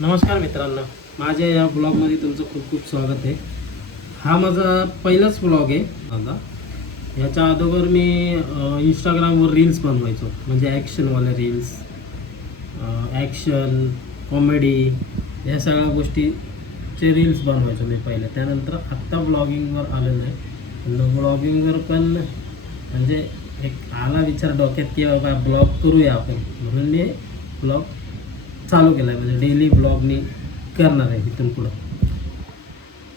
नमस्कार मित्रांनो, माझ्या या ब्लॉगमध्ये तुमचं खूप खूप स्वागत आहे. हा माझा पहिलाच ब्लॉग आहे. आता याच्या अगोदर मी इंस्टाग्रामवर रील्स बनवायचो, म्हणजे ॲक्शनवाले रील्स, ॲक्शन कॉमेडी या सगळ्या गोष्टीचे रील्स बनवायचो मी पहिले. त्यानंतर आत्ता ब्लॉगिंगवर आलेलं आहे. ब्लॉगिंगवर पण म्हणजे एक आला विचार डोक्यात की बाबा ब्लॉग करूया आपण, म्हणून मी ब्लॉग चालू केला आहे. म्हणजे डेली ब्लॉग मी करणार आहे इथून पुढं.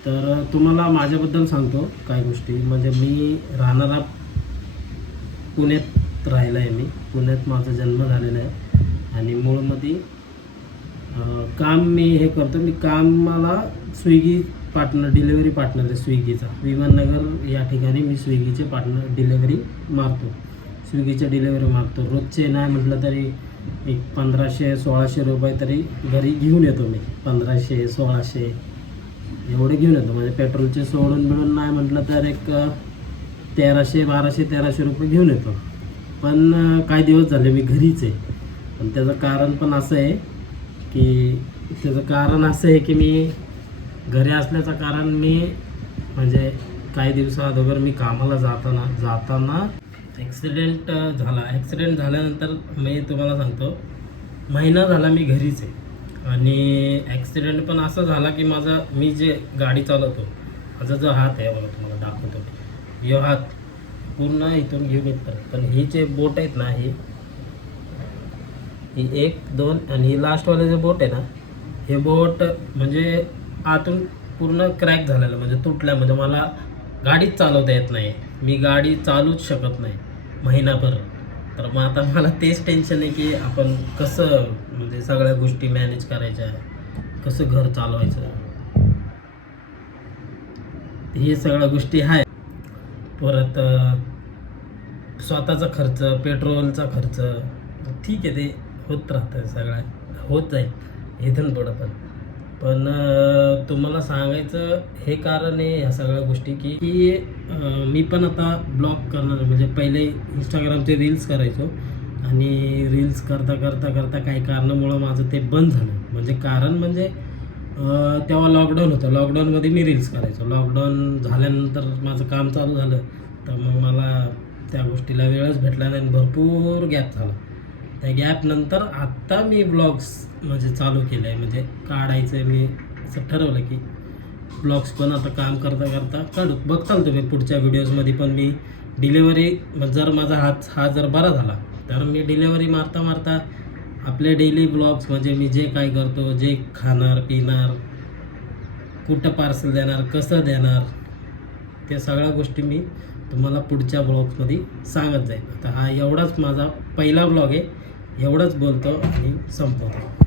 तर तुम्हाला माझ्याबद्दल सांगतो काही गोष्टी. म्हणजे मी राहणारा पुण्यात राहिला आहे. मी पुण्यात माझा जन्म झालेला आहे आणि मूळमध्ये काम मी हे करतो. मी कामाला स्विगी पार्टनर, डिलेवरी पार्टनर आहे स्विगीचा. विमाननगर या ठिकाणी मी स्विगीचे पार्टनर डिलेवरी मारतो. स्विगीचे डिलेवरी मारतो. रोजचे नाही म्हटलं तरी एक 1500-1600 रुपये तरी घरी घेऊन येतो मी. 1500-1600 एवढे घेऊन येतो. म्हणजे पेट्रोलचे सोडून मिळून नाही म्हटलं तर एक 1200 रुपये घेऊन येतो. पण काही दिवस झाले मी घरीच आहे. पण त्याचं कारण पण असं आहे की मी घरी असल्याचं कारण मी म्हणजे काही दिवसाअगोदर मी कामाला जाताना ॲक्सिडेंट झाला. ॲक्सिडेंट झाल्यानंतर मी तुम्हाला सांगतो, महिना झाला मी घरीच आहे. आणि ॲक्सिडेंट पण असा झाला की मी जे गाडी चालवतो, माझा जो हात आहे, मला तुम्हाला दाखवतो. ह्यो हात पूर्ण इथून घेऊन येत. पण ही जे बोट आहेत ना, ही 1, 2 आणि ही लास्टवाले जे बोट आहे ना, हे बोट म्हणजे आतून पूर्ण क्रॅक झालेलं, म्हणजे तुटलं. म्हणजे मला गाडीच चालवता येत नाही. मी गाडी चालूच शकत नाही महिनाभर. तर मग आता मला तेच टेन्शन आहे की आपण कसं म्हणजे सगळ्या गोष्टी मॅनेज करायच्या, कसं घर चालवायचं, हे सगळ्या गोष्टी आहे. परत स्वतःचा खर्च, पेट्रोलचा खर्च, ठीक आहे, ते होत राहतं, सगळं होत जाईल इथून पुढं. पण तुम्हाला सांगायचं हे कारण आहे ह्या सगळ्या गोष्टी की मी पण आता ब्लॉग करणार. म्हणजे पहिले इंस्टाग्रामचे रील्स करायचो आणि रील्स करता काही कारणामुळं माझं ते बंद झालं. म्हणजे तेव्हा लॉकडाऊन होतं. लॉकडाऊनमध्ये मी रील्स करायचो. लॉकडाऊन झाल्यानंतर माझं काम चालू झालं, तर मग मला त्या गोष्टीला वेळच भेटला नाही. भरपूर गॅप झाला. त्या गॅपनंतर आत्ता मी ब्लॉग्स म्हणजे चालू केलं आहे. म्हणजे काढायचं मी असं ठरवलं की ब्लॉग्स पण आता काम करता काढू. बघताल तुम्ही पुढच्या व्हिडिओजमध्ये. पण मी डिलेवरी जर माझा हा जर बरा झाला तर मी डिलेवरी मारता आपले डेली ब्लॉग्स, म्हणजे मी जे काय करतो, जे खाणार पिणार, कुठं पार्सल देणार, कसं देणार, त्या सगळ्या गोष्टी मी तुम्हाला पुढच्या ब्लॉग्समध्ये सांगत जाईल. आता हा एवढाच माझा पहिला ब्लॉग आहे. एवढंच बोलतो आणि संपवतो.